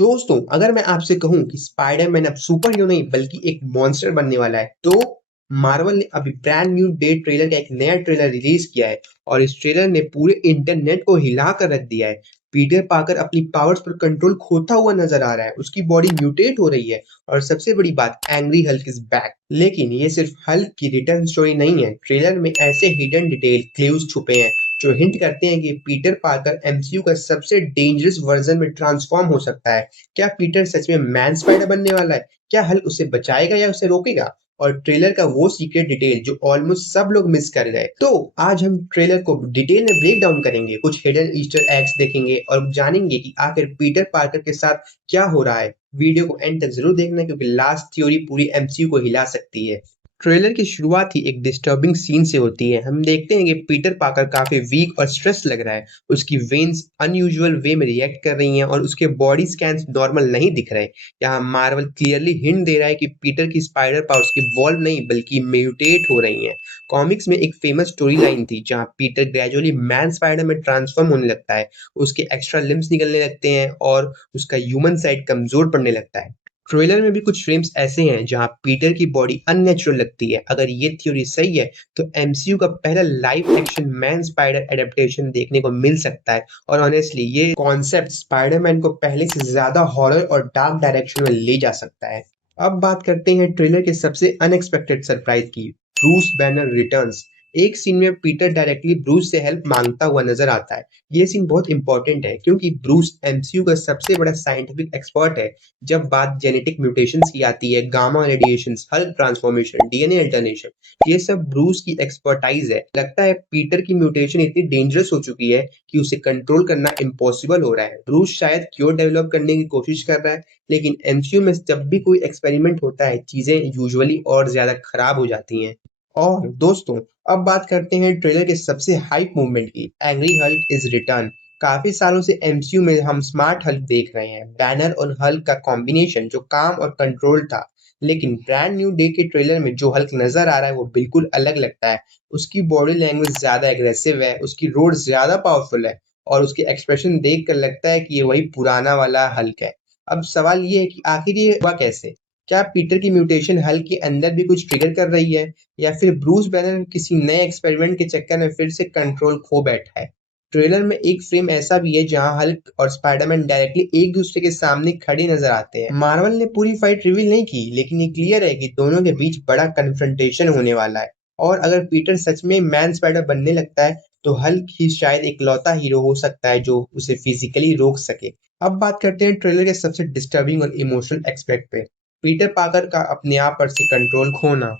दोस्तों, अगर मैं आपसे कहूँ कि स्पाइडरमैन अब सुपर हीरो नहीं बल्कि एक मॉन्स्टर बनने वाला है, तो मार्वल ने अभी ब्रांड न्यू डे ट्रेलर का एक नया ट्रेलर रिलीज किया है और इस ट्रेलर ने पूरे इंटरनेट को हिला कर रख दिया है। पीटर पार्कर अपनी पावर्स पर कंट्रोल खोता हुआ नजर आ रहा है, उसकी बॉडी म्यूटेट हो रही है और सबसे बड़ी बात एंग्री हल्क इज बैक। लेकिन ये सिर्फ हल्क की रिटर्न स्टोरी नहीं है, ट्रेलर में ऐसे हिडन डिटेल क्लूज छुपे हैं जो हिंट करते हैं कि पीटर पार्कर एमसीयू का सबसे डेंजरस वर्जन में ट्रांसफॉर्म हो सकता है। क्या पीटर सच में मैन स्पाइडर बनने वाला है? क्या हल्क उसे बचाएगा या उसे रोकेगा? और ट्रेलर का वो सीक्रेट डिटेल जो ऑलमोस्ट सब लोग मिस कर गए। तो आज हम ट्रेलर को डिटेल में ब्रेक डाउन करेंगे, कुछ हिडन ईस्टर एग्स देखेंगे और जानेंगे कि आखिर पीटर पार्कर के साथ क्या हो रहा है। वीडियो को एंड तक जरूर देखना क्योंकि लास्ट थ्योरी पूरी एमसीयू को हिला सकती है। ट्रेलर की शुरुआत ही एक डिस्टर्बिंग सीन से होती है। हम देखते हैं कि पीटर पार्कर काफी वीक और स्ट्रेस लग रहा है। उसकी वेन्स अनयूजुअल वे में रिएक्ट कर रही हैं और उसके बॉडी स्कैन्स नॉर्मल नहीं दिख रहे। यहाँ मार्वल क्लियरली हिंट दे रहा है कि पीटर की स्पाइडर पावर्स इवॉल्व नहीं बल्कि म्यूटेट हो रही हैं। कॉमिक्स में एक फेमस स्टोरी लाइन थी जहाँ पीटर ग्रेजुअली मैन स्पाइडर में ट्रांसफॉर्म होने लगता है। उसके एक्स्ट्रा लिम्स निकलने लगते हैं और उसका ह्यूमन साइड कमजोर पड़ने लगता है। ट्रेलर में भी कुछ फ्रेम्स ऐसे हैं जहां पीटर की बॉडी अननेचुरल लगती है। अगर ये थ्योरी सही है तो एमसीयू का पहला live action man spider adaptation देखने को मिल सकता है और ऑनेस्टली ये कॉन्सेप्ट स्पाइडरमैन को पहले से ज्यादा हॉरर और डार्क डायरेक्शन में ले जा सकता है। अब बात करते हैं ट्रेलर के सबसे अनएक्सपेक्टेड सरप्राइज की, ब्रूस बैनर रिटर्न्स। एक सीन में पीटर डायरेक्टली ब्रूस से हेल्प मांगता हुआ नजर आता है। ये सीन बहुत इंपॉर्टेंट है क्योंकि ब्रूस एमसीयू का सबसे बड़ा साइंटिफिक एक्सपर्ट है। जब बात जेनेटिक म्यूटेशंस की आती है, gamma radiations, Hulk transformation, DNA alternation, ये सब ब्रूस की एक्सपर्टाइज है। लगता है पीटर की म्यूटेशन इतनी डेंजरस हो चुकी है कि उसे कंट्रोल करना इम्पॉसिबल हो रहा है। ब्रूस शायद क्योर डेवलप करने की कोशिश कर रहा है, लेकिन एमसीयू में जब भी कोई एक्सपेरिमेंट होता है चीजें यूजुअली और ज्यादा खराब हो जाती हैं। और दोस्तों, अब बात करते हैं ट्रेलर के सबसे हाइप मूवमेंट की, एंग्री हल्क इज रिटर्न। काफी सालों से एमसीयू में हम स्मार्ट हल्क देख रहे हैं, बैनर और हल्क का कॉम्बिनेशन जो काम और कंट्रोल था। लेकिन ब्रांड न्यू डे के ट्रेलर में जो हल्क नजर आ रहा है वो बिल्कुल अलग लगता है। उसकी बॉडी लैंग्वेज ज्यादा एग्रेसिव है, उसकी रोड ज्यादा पावरफुल है और उसके एक्सप्रेशन देख कर लगता है कि ये वही पुराना वाला हल्क है। अब सवाल ये है कि आखिर ये हुआ कैसे? क्या पीटर की म्यूटेशन हल्क के अंदर भी कुछ ट्रिगर कर रही है या फिर ब्रूस बैनर किसी नए एक्सपेरिमेंट के चक्कर में फिर से कंट्रोल खो बैठा है? ट्रेलर में एक फ्रेम ऐसा भी है जहां हल्क और स्पाइडरमैन डायरेक्टली एक दूसरे के सामने खड़े नजर आते हैं। मार्वल ने पूरी फाइट रिवील नहीं की, लेकिन ये क्लियर है कि दोनों के बीच बड़ा कन्फ्रंटेशन होने वाला है। और अगर पीटर सच में मैन स्पाइडर बनने लगता है तो हल्क ही शायद इकलौता हीरो हो सकता है जो उसे फिजिकली रोक सके। अब बात करते हैं ट्रेलर के सबसे डिस्टर्बिंग और इमोशनल एक्सपेक्ट पे, पीटर पार्कर का अपने आप पर से कंट्रोल खोना।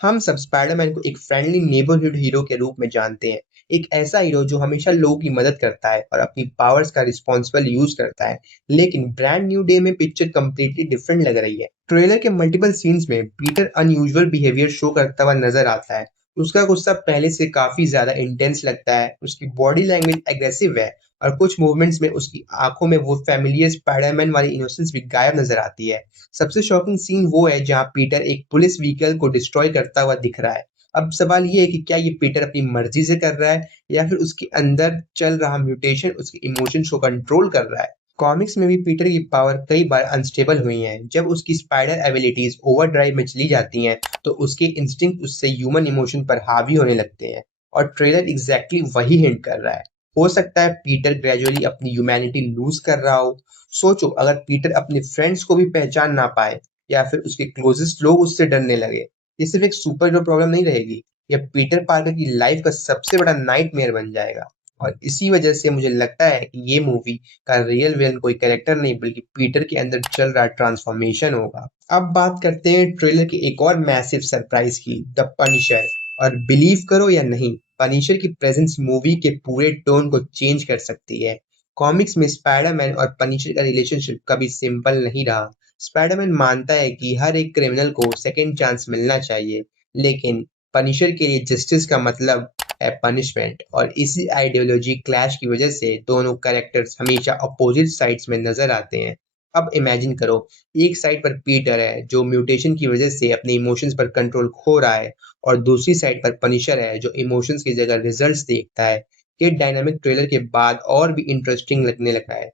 हम सब स्पाइडरमैन को एक फ्रेंडली नेबरहुड हीरो के रूप में जानते हैं। एक ऐसा हीरो जो हमेशा लोगों की मदद करता है और अपनी पावर्स का रिस्पॉन्सिबल यूज करता है। लेकिन ब्रांड न्यू डे में पिक्चर कंप्लीटली डिफरेंट लग रही है। ट्रेलर के मल्टीपल सीन्स में पीटर अनयूजुअल बिहेवियर शो करता हुआ नजर आता है। उसका गुस्सा पहले से काफी ज्यादा इंटेंस लगता है, उसकी बॉडी लैंग्वेज एग्रेसिव है और कुछ मूवमेंट्स में उसकी आंखों में वो फैमिलियर स्पाइडरमैन वाली इनोसेंस भी गायब नजर आती है। सबसे शॉकिंग सीन वो है जहाँ पीटर एक पुलिस व्हीकल को डिस्ट्रॉय करता हुआ दिख रहा है। अब सवाल ये है कि क्या ये पीटर अपनी मर्जी से कर रहा है या फिर उसके अंदर चल रहा म्यूटेशन उसके इमोशंस को कंट्रोल कर रहा है। कॉमिक्स में भी पीटर की पावर कई बार अनस्टेबल हुई हैं। जब उसकी स्पाइडर एबिलिटीज ओवरड्राइव में चली जाती हैं तो उसके इंस्टिंक्ट उससे ह्यूमन इमोशन पर हावी होने लगते हैं और ट्रेलर एग्जैक्टली वही हिंट कर रहा है। हो सकता है पीटर ग्रेजुअली अपनी ह्यूमैनिटी लूज कर रहा हो। सोचो, अगर पीटर अपने फ्रेंड्स को भी पहचान ना पाए या फिर उसके क्लोजेस्ट लोग उससे डरने लगे, ये सिर्फ एक सुपर हीरो प्रॉब्लम नहीं रहेगी, यह पीटर पार्कर की लाइफ का सबसे बड़ा नाइटमेयर बन जाएगा। और इसी वजह से मुझे लगता है कि ये मूवी का रियल विलन कोई कैरेक्टर नहीं बल्कि पीटर के अंदर चल रहा ट्रांसफॉर्मेशन होगा। अब बात करते हैं ट्रेलर के एक और मैसिव सरप्राइज की, द पनिशर। और बिलीव करो या नहीं, पनिशर की प्रेजेंस मूवी के पूरे टोन को चेंज कर सकती है। कॉमिक्स में स्पाइडरमैन और पनिशर का रिलेशनशिप कभी सिंपल नहीं रहा। स्पाइडरमैन मानता है कि हर एक क्रिमिनल को सेकंड चांस मिलना चाहिए, लेकिन पनिशर के लिए जस्टिस का मतलब है पनिशमेंट। और इसी आइडियोलॉजी क्लैश की वजह से दोनों कैरेक्टर्स हमेशा अपोजिट साइड्स में नजर आते हैं। अब इमेजिन करो, एक साइड पर पीटर है जो म्यूटेशन की वजह से अपने इमोशंस पर कंट्रोल खो रहा है और दूसरी साइड पर पनिशर है जो इमोशंस की जगह रिजल्ट्स देखता है। ये डायनामिक ट्रेलर के बाद और भी इंटरेस्टिंग लगने लगा है।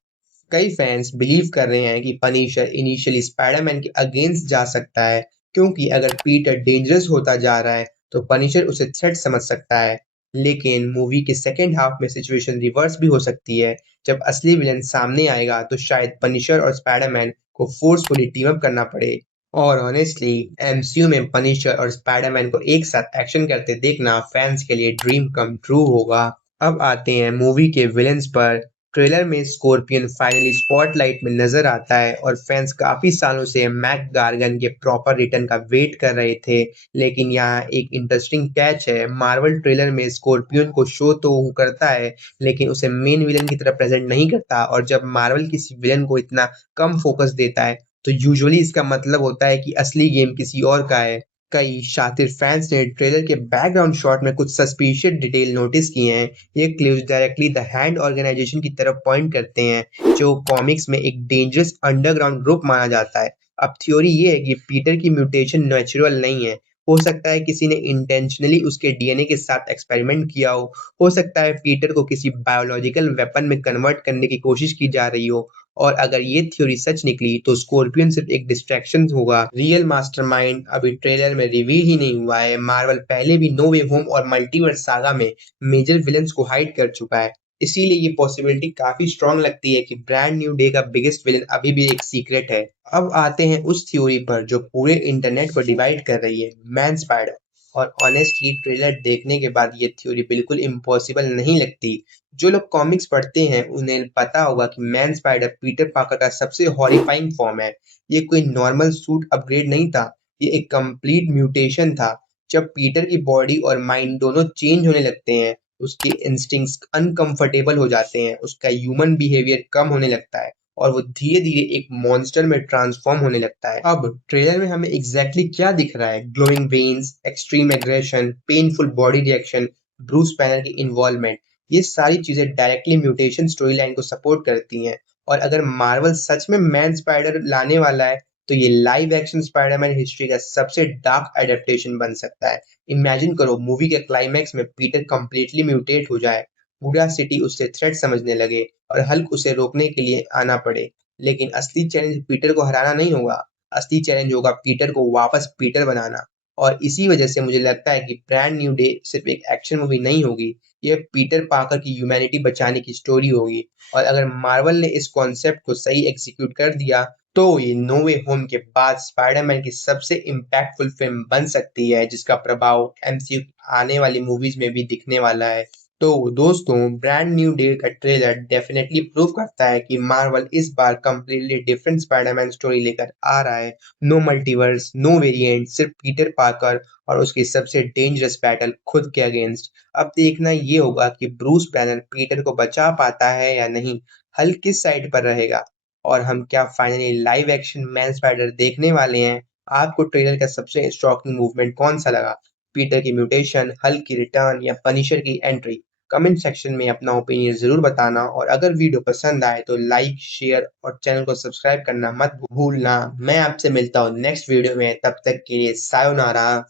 कई फैंस बिलीव कर रहे हैं कि पनिशर इनिशियली स्पाइडरमैन के अगेंस्ट जा सकता है, क्योंकि अगर पीटर डेंजरस होता जा रहा है तो पनिशर उसे थ्रेट समझ सकता है। लेकिन मूवी के सेकेंड हाफ में सिचुएशन रिवर्स भी हो सकती है। जब असली विलन सामने आएगा तो शायद पनिशर और स्पाइडरमैन को फोर्सफुली टीम अप करना पड़े। और ऑनेस्टली एमसीयू में पनिशर और स्पाइडरमैन को एक साथ एक्शन करते देखना फैंस के लिए ड्रीम कम ट्रू होगा। अब आते हैं मूवी के विलेंस पर। ट्रेलर में स्कॉर्पियन फाइनली स्पॉटलाइट में नजर आता है और फैंस काफी सालों से मैक गार्गन के प्रॉपर रिटर्न का वेट कर रहे थे। लेकिन यहाँ एक इंटरेस्टिंग कैच है, मार्वल ट्रेलर में स्कॉर्पियन को शो तो वो करता है लेकिन उसे मेन विलन की तरह प्रेजेंट नहीं करता। और जब मार्वल किसी विलन को इतना कम फोकस देता है तो यूजुअली इसका मतलब होता है कि असली गेम किसी और का है। कई शातिर फैंस ने ट्रेलर के बैकग्राउंड शॉट में कुछ सस्पिशियस डिटेल नोटिस किए हैं। ये clues directly the hand organisation की तरफ पॉइंट करते हैं, जो कॉमिक्स में एक डेंजरस अंडरग्राउंड ग्रुप माना जाता है। अब थ्योरी ये है कि पीटर की म्यूटेशन नेचुरल नहीं है। हो सकता है किसी ने इंटेंशनली उसके डीएनए के साथ एक्सपेरिमेंट किया हो सकता है पीटर को किसी बायोलॉजिकल वेपन में कन्वर्ट करने की कोशिश की जा रही हो। और अगर ये थ्योरी सच निकली तो स्कॉर्पियन सिर्फ एक डिस्ट्रैक्शन होगा, रियल मास्टरमाइंड अभी ट्रेलर में रिवील ही नहीं हुआ है। मार्वल पहले भी नो वे होम और मल्टीवर्स सागा में मेजर विलन्स को हाइड कर चुका है, इसीलिए ये पॉसिबिलिटी काफी स्ट्रांग लगती है कि ब्रांड न्यू डे का बिगेस्ट विलन अभी भी एक सीक्रेट है। अब आते हैं उस थ्योरी पर जो पूरे इंटरनेट को डिवाइड कर रही है, मैन स्पाइडर। और ऑनेस्टली ट्रेलर देखने के बाद ये थ्योरी बिल्कुल इम्पॉसिबल नहीं लगती। जो लोग कॉमिक्स पढ़ते हैं उन्हें पता होगा कि मैन स्पाइडर पीटर पार्कर का सबसे हॉरिफाइंग फॉर्म है। ये कोई नॉर्मल सूट अपग्रेड नहीं था, ये एक कंप्लीट म्यूटेशन था। जब पीटर की बॉडी और माइंड दोनों चेंज होने लगते हैं, उसके इंस्टिंक्ट्स अनकंफर्टेबल हो जाते हैं, उसका ह्यूमन बिहेवियर कम होने लगता है और वो धीरे धीरे एक मॉन्स्टर में ट्रांसफॉर्म होने लगता है। अब ट्रेलर में हमें एग्जैक्टली क्या दिख रहा है? Glowing veins, extreme aggression, painful body reaction, Bruce banner की इन्वॉल्वमेंट, ये सारी चीजें डायरेक्टली म्यूटेशन स्टोरी लाइन को सपोर्ट करती हैं। और अगर मार्वल सच में मैन स्पाइडर लाने वाला है तो ये लाइव एक्शन स्पाइडरमैन हिस्ट्री का सबसे डार्क एडेप्टेशन बन सकता है। इमेजिन करो मूवी के क्लाइमैक्स में पीटर कंप्लीटली म्यूटेट हो जाए, पूरा सिटी उससे थ्रेट समझने लगे और हल्क उसे रोकने के लिए आना पड़े। लेकिन असली चैलेंज पीटर को हराना नहीं होगा, असली चैलेंज होगा पीटर को वापस पीटर बनाना। और इसी वजह से मुझे लगता है कि ब्रांड न्यू डे सिर्फ एक एक्शन मूवी नहीं होगी, ये पीटर पार्कर की ह्यूमैनिटी बचाने की स्टोरी होगी। और अगर मार्वल ने इस कॉन्सेप्ट को सही एग्जीक्यूट कर दिया तो ये नो वे होम के बाद स्पाइडरमैन की सबसे इम्पैक्टफुल फिल्म बन सकती है, जिसका प्रभाव एमसीयू आने वाली मूवीज में भी दिखने वाला है। तो दोस्तों, ब्रांड न्यू डे का ट्रेलर डेफिनेटली प्रूव करता है कि मार्वल इस बार कंप्लीटली डिफरेंट स्पाइडरमैन स्टोरी लेकर आ रहा है। नो मल्टीवर्स, नो वेरिएंट, सिर्फ पीटर पार्कर और उसकी सबसे डेंजरस बैटल खुद के अगेंस्ट। अब देखना ये होगा कि ब्रूस बैनर पीटर को बचा पाता है या नहीं, हल किस साइड पर रहेगा और हम क्या finally live action man spider देखने वाले हैं। आपको ट्रेलर का सबसे शॉकिंग मूवमेंट कौन सा लगा? पीटर की म्यूटेशन, हल्क की रिटर्न या पनिशर की एंट्री? कमेंट सेक्शन में अपना ओपिनियन जरूर बताना और अगर वीडियो पसंद आए तो लाइक, शेयर और चैनल को सब्सक्राइब करना मत भूलना। मैं आपसे मिलता हूँ नेक्स्ट वीडियो में, तब तक के लिए सायोनारा।